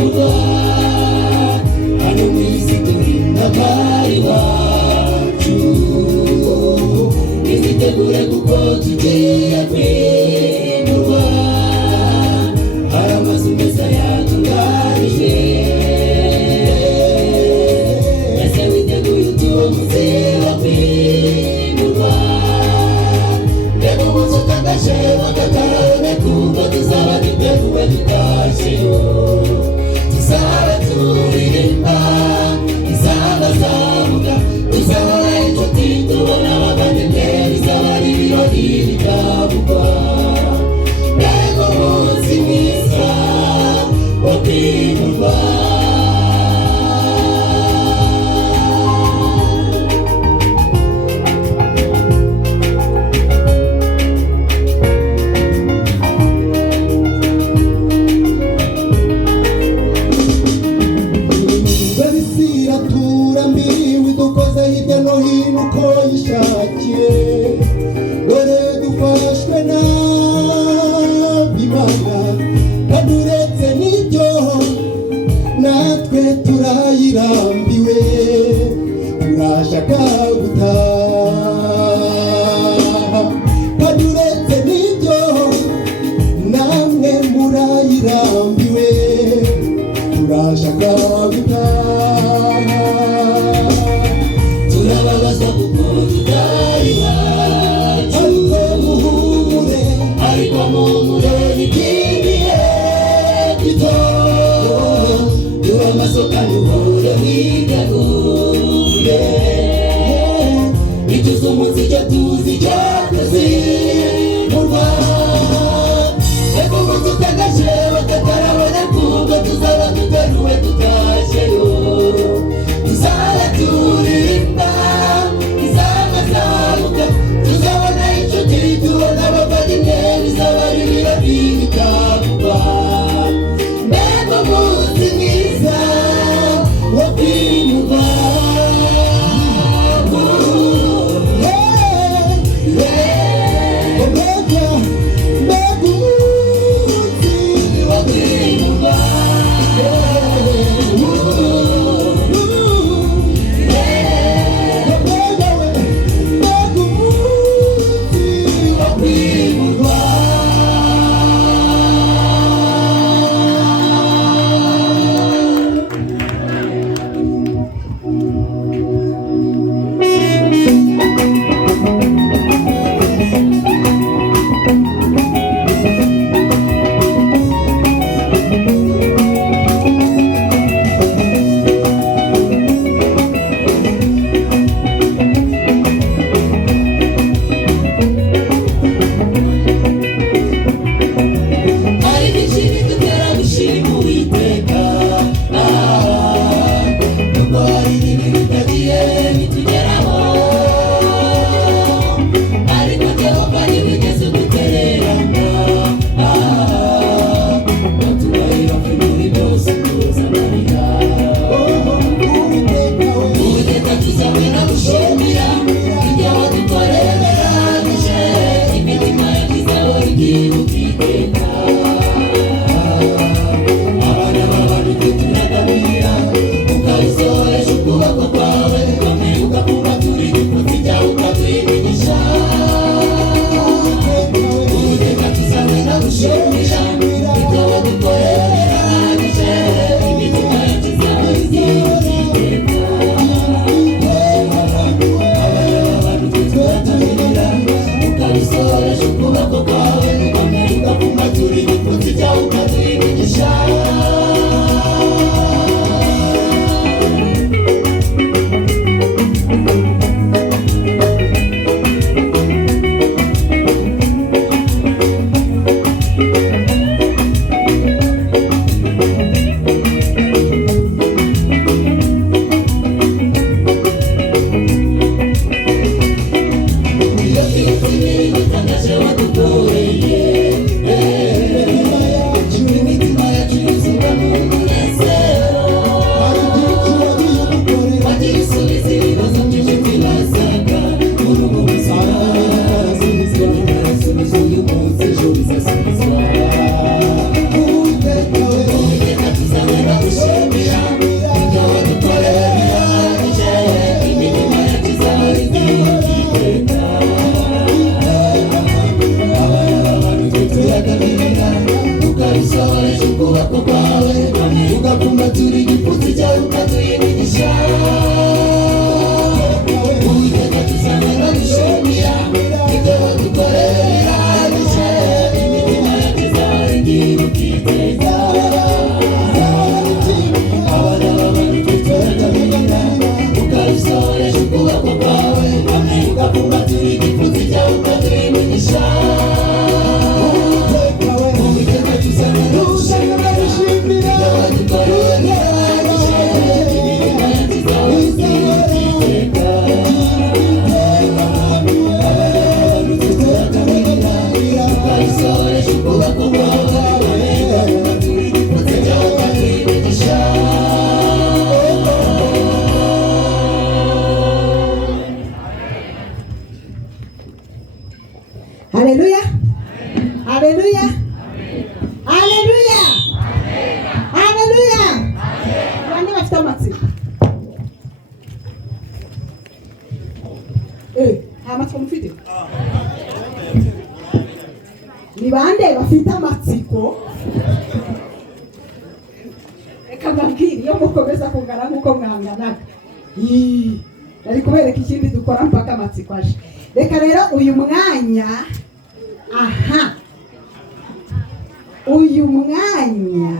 kwimurwa hano mu isi turinda abari bacu izitegure kuko tugiye kwimurwa hari amazu meza yatunganijwe ese witeguye utuwo munsi wo kwimurwa mbega umunsi utangaje wakatarabone kuko tuzaba duteguwe tutashyeho tuzaba turirimba izaba zamuka tuzabona inshuti tubona abavandimwe bizaba ari ibirori bitavugwa mbega umunsi mwiza wo kwimurwa turayirambiwe turashaka gutaha kandi uretse n'ibyo namwe murayirambiwe turashaka gutaha turababazwa kuko tutari iwacu ariko muhumure n'igihe gito amasoka n'ubuhoro wigarure bituze umunsi icyo tuzi cyakoze mu Rwanda reka umunsi utangaje bakatarabona kuko tuzaba tugaruwe tutashyeyo tuzaba turirimba izaba zamuka tuzabona inshuti tubona abavandimwe bizaba ari ibirori bitavugwa mbega umunsi mwiza wo kwimurwa mbega umunsi mufite ni bande bafite amatsiko reka mbabwire iyo mukomeza kungana nk'uko mwanganaga ari kubereka ikindi dukora mpaka amatsiko aje reka rero uyu mwanya uyu mwanya